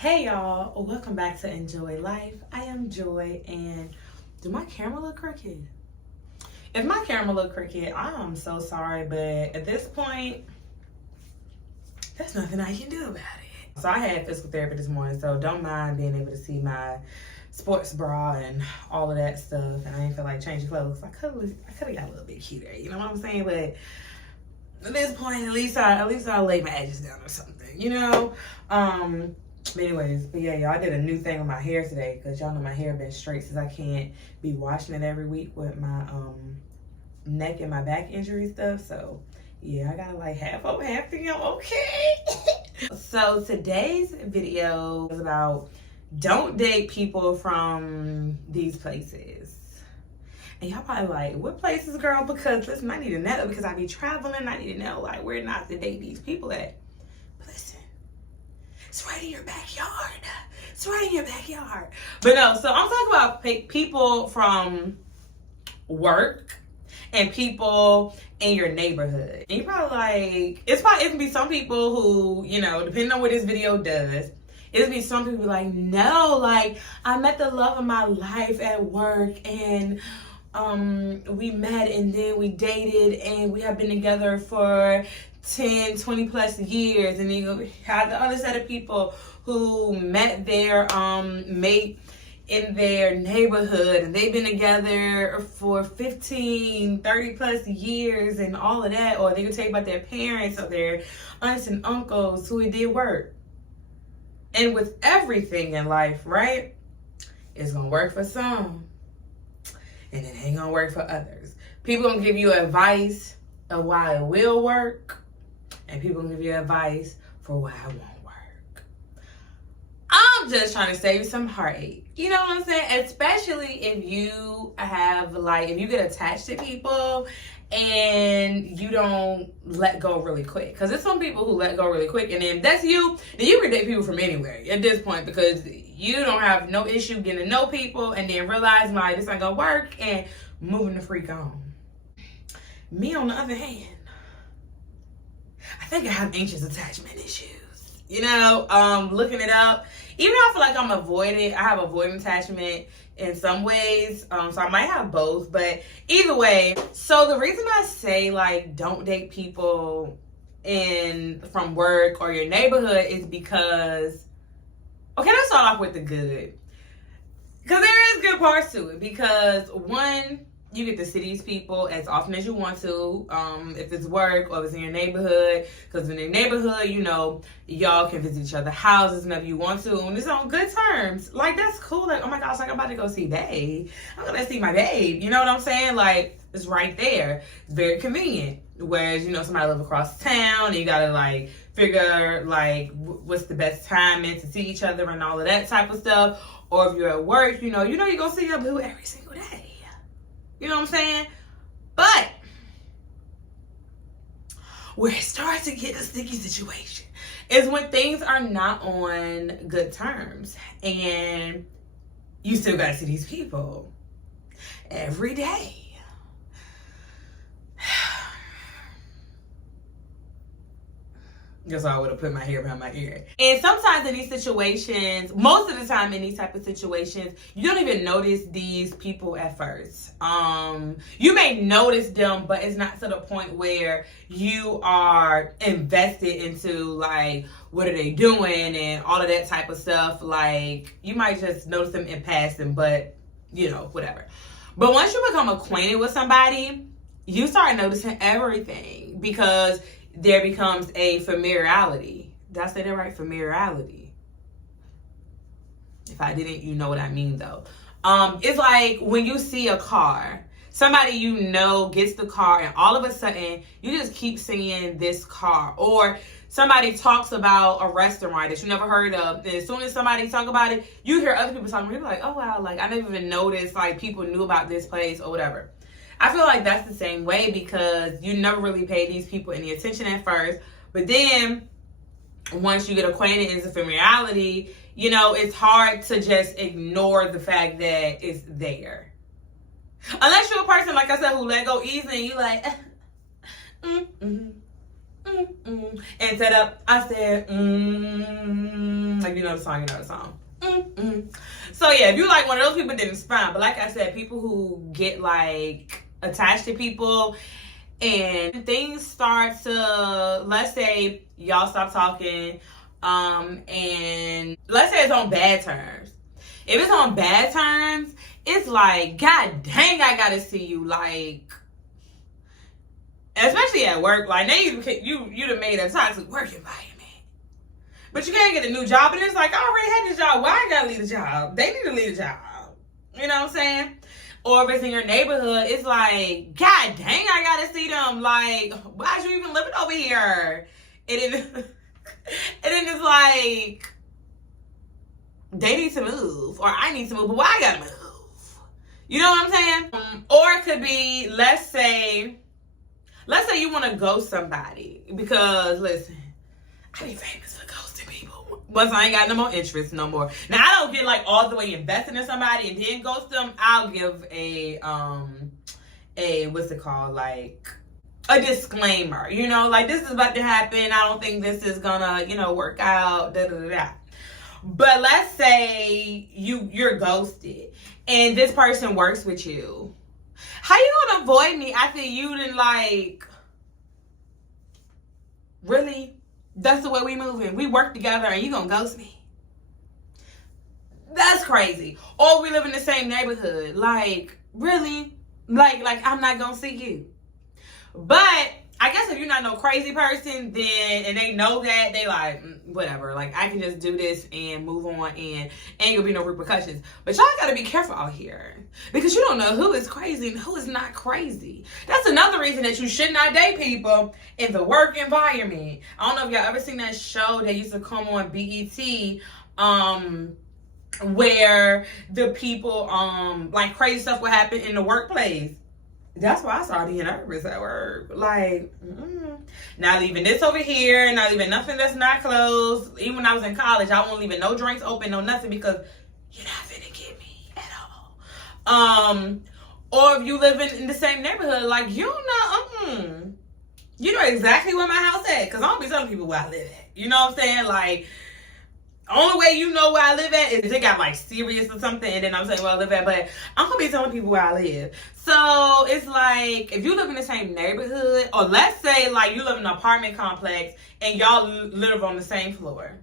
Hey y'all, welcome back to Enjoy Life. I am Joy, and do my camera look crooked? If my camera look crooked, I'm so sorry, but at this point, there's nothing I can do about it. So I had physical therapy this morning, so don't mind being able to see my sports bra and all of that stuff, and I didn't feel like changing clothes. I could have got a little bit cuter, you know what I'm saying? But at this point, at least I lay my edges down or something, you know? But anyways, yeah, y'all, I did a new thing with my hair today because y'all know my hair been straight since I can't be washing it every week with my neck and my back injury stuff. So yeah, I got like half over, half thing on. Okay. So today's video is about don't date people from these places. And y'all probably like, what places, girl? Because listen, I need to know because I be traveling. I need to know like where not to date these people at. But listen, it's right in your backyard. It's right in your backyard. But no, so I'm talking about people from work and people in your neighborhood. And you're probably like, it can be some people who, you know, depending on what this video does, it'll be some people like, no, like I met the love of my life at work and we met and then we dated and we have been together for 10, 20 plus years. And then you have the other set of people who met their mate in their neighborhood and they've been together for 15, 30 plus years and all of that. Or they can tell you about their parents or their aunts and uncles who did work. And with everything in life, right, it's gonna work for some and it ain't gonna work for others. People gonna give you advice of why it will work, and people gonna give you advice for why it won't work. I'm just trying to save you some heartache. You know what I'm saying? Especially if you have if you get attached to people and you don't let go really quick. Because there's some people who let go really quick, and then if that's you, then you can date people from anywhere at this point because you don't have no issue getting to know people and then realize this ain't gonna work and moving the freak on. Me, on the other hand, I think I have anxious attachment issues. You know, looking it up, even though I feel like I have avoidant attachment in some ways, so I might have both, but either way. So the reason I say like don't date people from work or your neighborhood is because, okay, let's start off with the good, because there is good parts to it. Because one, you get to see these people as often as you want to, if it's work or if it's in your neighborhood. Because in your neighborhood, you know, y'all can visit each other's houses whenever you want to, and it's on good terms. Like, that's cool. Like, oh my gosh, like I'm about to go see babe. I'm gonna see my babe. You know what I'm saying? Like, it's right there. It's very convenient. Whereas, you know, somebody live across town and you gotta like figure like what's the best timing to see each other and all of that type of stuff. Or if you're at work, you know you're gonna see your boo every single day. You know what I'm saying? But where it starts to get a sticky situation is when things are not on good terms and you still gotta see these people every day. Guess I would have put my hair behind my ear. And sometimes in these situations, most of the time in these type of situations, you don't even notice these people at first. You may notice them, but it's not to the point where you are invested into like what are they doing and all of that type of stuff. Like you might just notice them in passing, but you know, whatever. But once you become acquainted with somebody, you start noticing everything because there becomes a familiarity. Did I say that right? Familiarity. If I didn't, you know what I mean though. It's like when you see a car, somebody you know gets the car and all of a sudden you just keep seeing this car. Or somebody talks about a restaurant that you never heard of. And as soon as somebody talk about it, you hear other people talking about it. You're like, oh wow, like I never even noticed like people knew about this place or whatever. I feel like that's the same way because you never really pay these people any attention at first. But then once you get acquainted, it's a familiarity, you know, it's hard to just ignore the fact that it's there. Unless you're a person, like I said, who let go easy and you like, and set up, I said, like If you know the song, you know the song. So yeah, if you like one of those people, then it's fine. But like I said, people who get like attached to people and things start to, let's say y'all stop talking, and let's say it's on bad terms. If it's on bad terms, it's like, God dang, I gotta see you. Like, especially at work, like now you done made a toxic work environment. But you can't get a new job, and it's like, I already had this job. Why I gotta leave the job? They need to leave the job. You know what I'm saying? Or if it's in your neighborhood, it's like, God dang, I gotta see them. Like, why you even living over here? And then it's like, they need to move, or I need to move, but why I gotta move? You know what I'm saying? Or it could be, let's say you want to ghost somebody because, listen, I be famous for ghosting people. Once I ain't got no more interest no more. Now, I don't get like all the way invested in somebody and then ghost them. I'll give a what's it called? Like a disclaimer, you know, like this is about to happen. I don't think this is gonna, you know, work out. Da, da, da, da. But let's say you're ghosted and this person works with you. How you gonna avoid me after you didn't like, really? That's the way we moving. We work together and you gonna ghost me? That's crazy. Or we live in the same neighborhood. Like, really? Like I'm not gonna see you. But I guess if you're not no crazy person, then, and they know that, they like, whatever. Like, I can just do this and move on and ain't gonna be no repercussions. But y'all gotta be careful out here. Because you don't know who is crazy and who is not crazy. That's another reason that you should not date people in the work environment. I don't know if y'all ever seen that show that used to come on BET, where the people, like crazy stuff would happen in the workplace. That's why I started getting nervous at work. Like, not leaving this over here, not leaving nothing that's not closed. Even when I was in college, I won't leave no drinks open, no nothing, because you're not finna get me at all. Or if you live in the same neighborhood, like, you know, you know exactly where my house at, because I don't be telling people where I live at. You know what I'm saying? Like, only way you know where I live at is it got like serious or something, and then I'm saying where I live at, but I'm gonna be telling people where I live. So it's like, if you live in the same neighborhood, or let's say like you live in an apartment complex and y'all live on the same floor,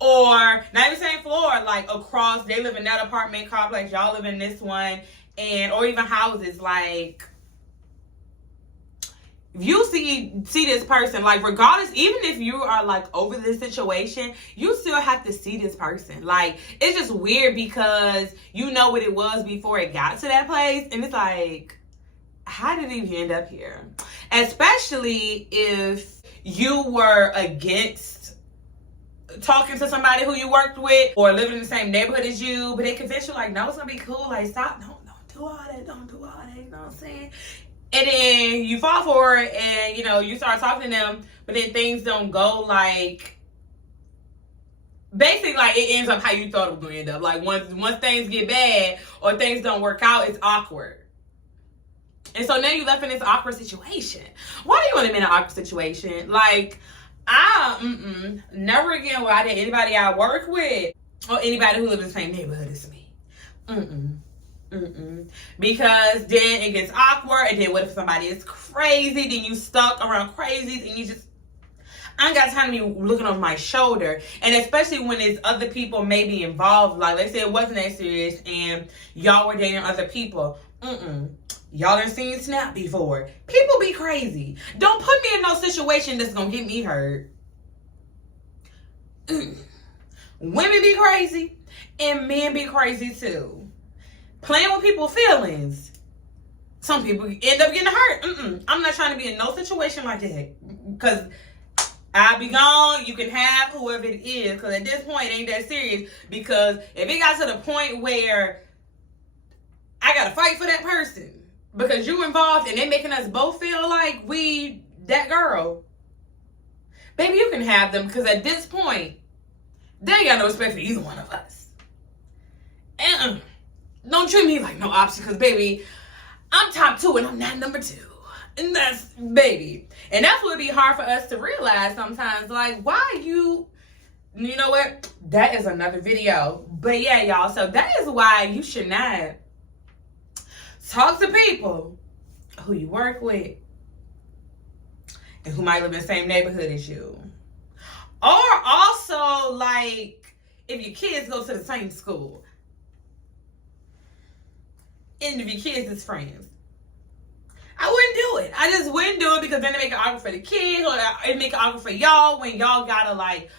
or not even the same floor, like across, they live in that apartment complex, y'all live in this one, and or even houses, like, if you see this person, like, regardless, even if you are like over this situation, you still have to see this person. Like, it's just weird because you know what it was before it got to that place, and it's like, how did you end up here? Especially if you were against talking to somebody who you worked with or living in the same neighborhood as you, but they convinced you like, no, it's gonna be cool. Like, stop, don't do all that, don't do all that. You know what I'm saying? And then you fall for it and, you know, you start talking to them, but then things don't go like, basically like it ends up how you thought it was going to end up. Like once things get bad or things don't work out, it's awkward. And so now you're left in this awkward situation. Why do you want to be in an awkward situation? Like, never again will I date anybody I work with or anybody who lives in the same neighborhood as me. Because then it gets awkward, and then what if somebody is crazy, then you stuck around crazies, and you just, I ain't got time to be looking over my shoulder. And especially when there's other people maybe involved, like let's say it wasn't that serious and y'all were dating other people. Y'all done seen Snap before. People be crazy. Don't put me in no situation that's gonna get me hurt. Women be crazy and men be crazy too. Playing with people's feelings. Some people end up getting hurt. I'm not trying to be in no situation like that. Because I'll be gone. You can have whoever it is. Because at this point, it ain't that serious. Because if it got to the point where I got to fight for that person because you involved and they making us both feel like we that girl, baby, you can have them. Because at this point, they ain't got no respect for either one of us. And don't treat me like no option, because baby, I'm top 2 and I'm not number 2. And that's, baby. And that's what it'd be hard for us to realize sometimes. Like, why you you know what? That is another video. But yeah, y'all. So that is why you should not talk to people who you work with and who might live in the same neighborhood as you. Or also, like, if your kids go to the same school. And if your kids is friends. I wouldn't do it. I just wouldn't do it because then it make it awkward for the kids or it make it awkward for y'all when y'all gotta, like,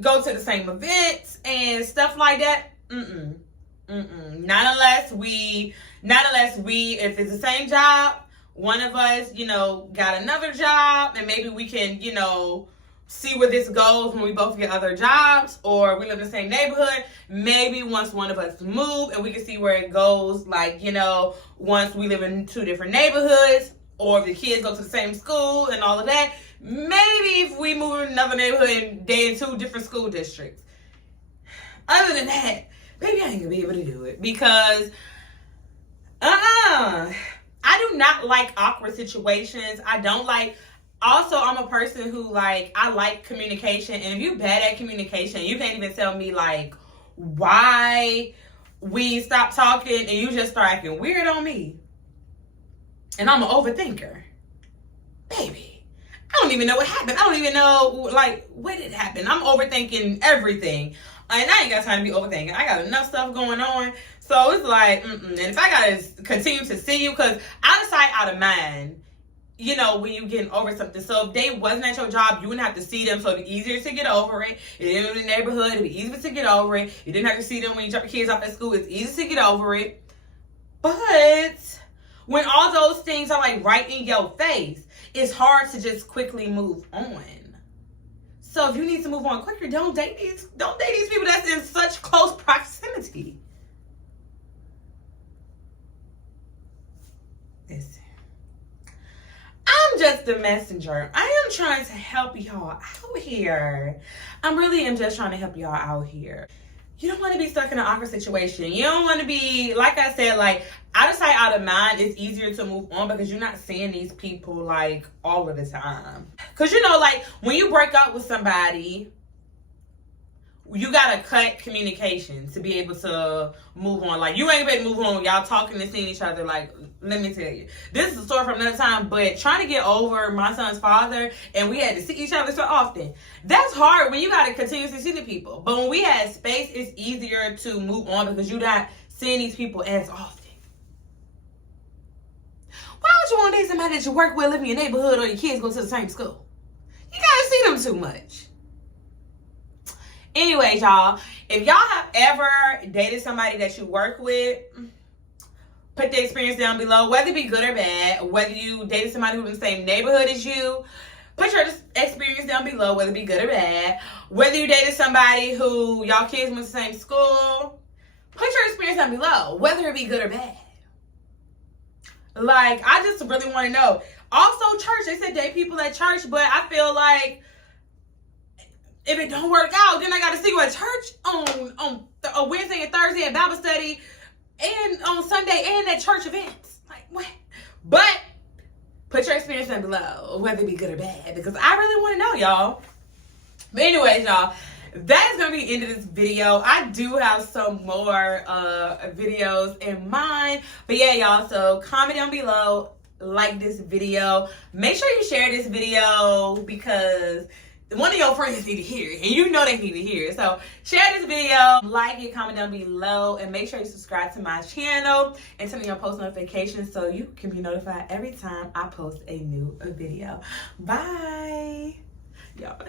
go to the same events and stuff like that. Not unless we, if it's the same job, one of us, you know, got another job and maybe we can, you know, see where this goes when we both get other jobs, or we live in the same neighborhood. Maybe once one of us move and we can see where it goes, like, you know, once we live in 2 different neighborhoods, or if the kids go to the same school and all of that. Maybe if we move in another neighborhood and they're in 2 different school districts. Other than that, maybe I ain't gonna be able to do it because I do not like awkward situations. I don't like. Also, I'm a person who, like, I like communication. And if you're bad at communication, you can't even tell me, like, why we stopped talking and you just start acting weird on me. And I'm an overthinker. Baby, I don't even know what happened. I don't even know, like, what did happen. I'm overthinking everything. And I ain't got time to be overthinking. I got enough stuff going on. So it's like, And if I got to continue to see you, because out of sight, out of mind, you know, when you getting over something. So if they wasn't at your job, you wouldn't have to see them. So it'd be easier to get over it. If they live in the neighborhood, it'd be easier to get over it. You didn't have to see them when you drop your kids off at school. It's easy to get over it. But when all those things are, like, right in your face, it's hard to just quickly move on. So if you need to move on quicker, don't date these people that's in such close proximity. Listen. I'm just the messenger. I am trying to help y'all out here. I really am just trying to help y'all out here. You don't want to be stuck in an awkward situation. You don't want to be, like I said, like, out of sight, out of mind. It's easier to move on because you're not seeing these people, like, all of the time. Because, you know, like, when you break up with somebody, you gotta cut communication to be able to move on. Like, you ain't able to move on when y'all talking and seeing each other. Like, let me tell you, this is a story from another time, but trying to get over my son's father and we had to see each other so often, that's hard when you gotta continuously see the people. But when we had space, it's easier to move on because you're not seeing these people as often. Why would you want to date somebody that you work with, live in your neighborhood, or your kids go to the same school? You gotta see them too much. Anyways, y'all, if y'all have ever dated somebody that you work with, put the experience down below, whether it be good or bad. Whether you dated somebody who's in the same neighborhood as you, put your experience down below, whether it be good or bad. Whether you dated somebody who y'all kids went to the same school, put your experience down below, whether it be good or bad. Like, I just really want to know. Also, church, they said date people at church, but I feel like if it don't work out, then I got to see you at church on Wednesday and Thursday at Bible study, and on Sunday and at church events. Like, what? But put your experience down below, whether it be good or bad, because I really want to know, y'all. But anyways, y'all, that is going to be the end of this video. I do have some more videos in mind. But yeah, y'all, so comment down below, like this video. Make sure you share this video because one of your friends need to hear it, and you know they need to hear it. So share this video, like it, comment down below, and make sure you subscribe to my channel and turn on your post notifications so you can be notified every time I post a new video. Bye. Y'all.